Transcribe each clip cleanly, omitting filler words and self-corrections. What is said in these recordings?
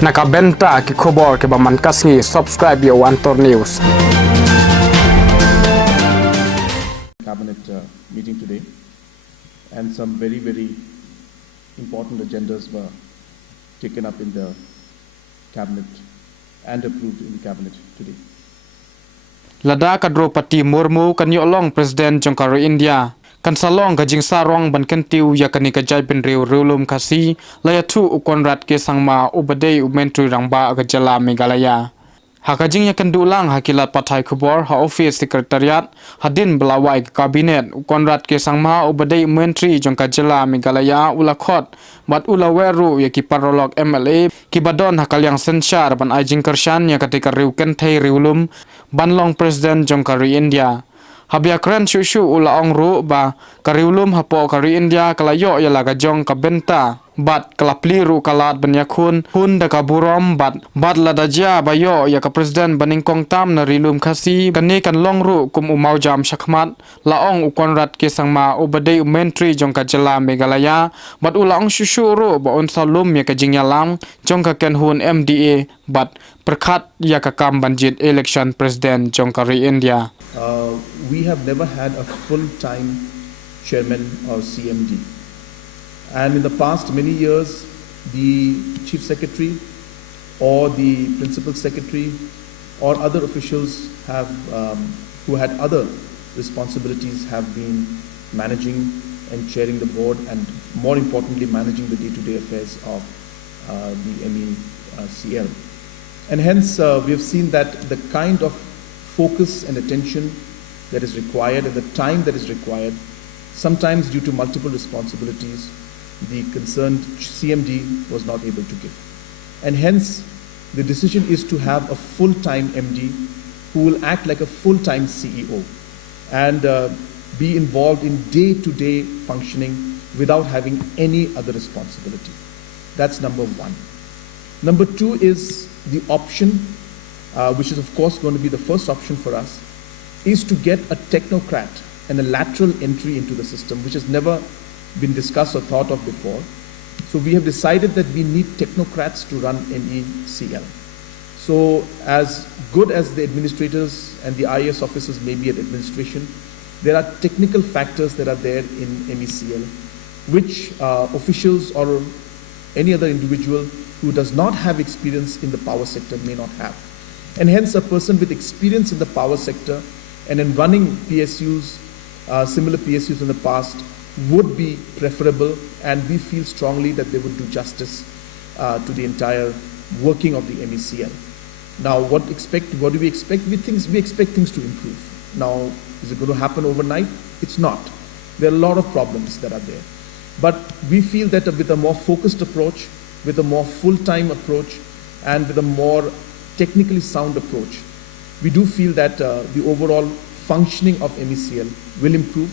Nakabenta ki khobor ke baman kasngi subscribe yo Antor News. Cabinet meeting today, and some very important agendas were taken up in the cabinet and approved in the cabinet today. Lada ka Draupadi Murmo kan yolong Presiden Jongkaro India kan salong ka jing sarong ban kan tiu ya kan ka jai bin riu riulum kasi laya tu U Conrad ke sangma ubadei umentri rangba ka jala Meghalaya. Hakajing ya kan dulang hakilat patai khubor ha office secretariat hadin belawai kabinet U Conrad ke sangma ubadei menteri jongka jala Meghalaya ulakhot bat ulaweru ya ki parolog MLA ki badon hakalyang sensyar ban ajing kyrshan ya ketika riu kenthei riulum banlong Presiden Jongkaro India. Habia keren shushu ula ongru ba kariulum hapo kari India kalayo ya laga jong kabenta bat kalapliru kalat banyakun hun da kaburom bat ladajia bayo ya ka Presiden baningkong tam na rilum kasi kani kan longru kum umau jam shakmat laong U Conrad ke sangma ubadei menteri jongka jala Meghalaya bat ula ong shushu ru ba on salum ya ka jingyalang jongka ken hun MDA bat perkhat ya ka kam banjit election Presiden Jongkaro India. We have never had a full-time chairman or CMD. And in the past many years, the chief secretary or the principal secretary or other officials have, who had other responsibilities have been managing and chairing the board, and more importantly, managing the day-to-day affairs of the MECL. And hence, we have seen that the kind of focus and attention that is required and the time that is required, sometimes due to multiple responsibilities, the concerned CMD was not able to give. And hence, the decision is to have a full-time MD who will act like a full-time CEO and be involved in day-to-day functioning without having any other responsibility. That's number one. Number two is the option, which is of course going to be the first option for us, is to get a technocrat and a lateral entry into the system, which has never been discussed or thought of before. So we have decided that we need technocrats to run MECL. So as good as the administrators and the IAS officers may be at administration, there are technical factors that are there in MECL, which officials or any other individual who does not have experience in the power sector may not have. And hence a person with experience in the power sector and in running PSUs, similar PSUs in the past, would be preferable, and we feel strongly that they would do justice to the entire working of the MECL. Now, what do we expect? We expect things to improve. Now, is it going to happen overnight? It's not. There are a lot of problems that are there. But we feel that with a more focused approach, with a more full-time approach, and with a more technically sound approach, we do feel that the overall functioning of MECL will improve,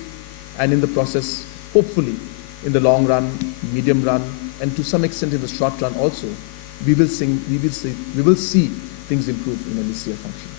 and in the process, hopefully, in the long run, medium run, and to some extent in the short run also, we will see things improve in MECL function.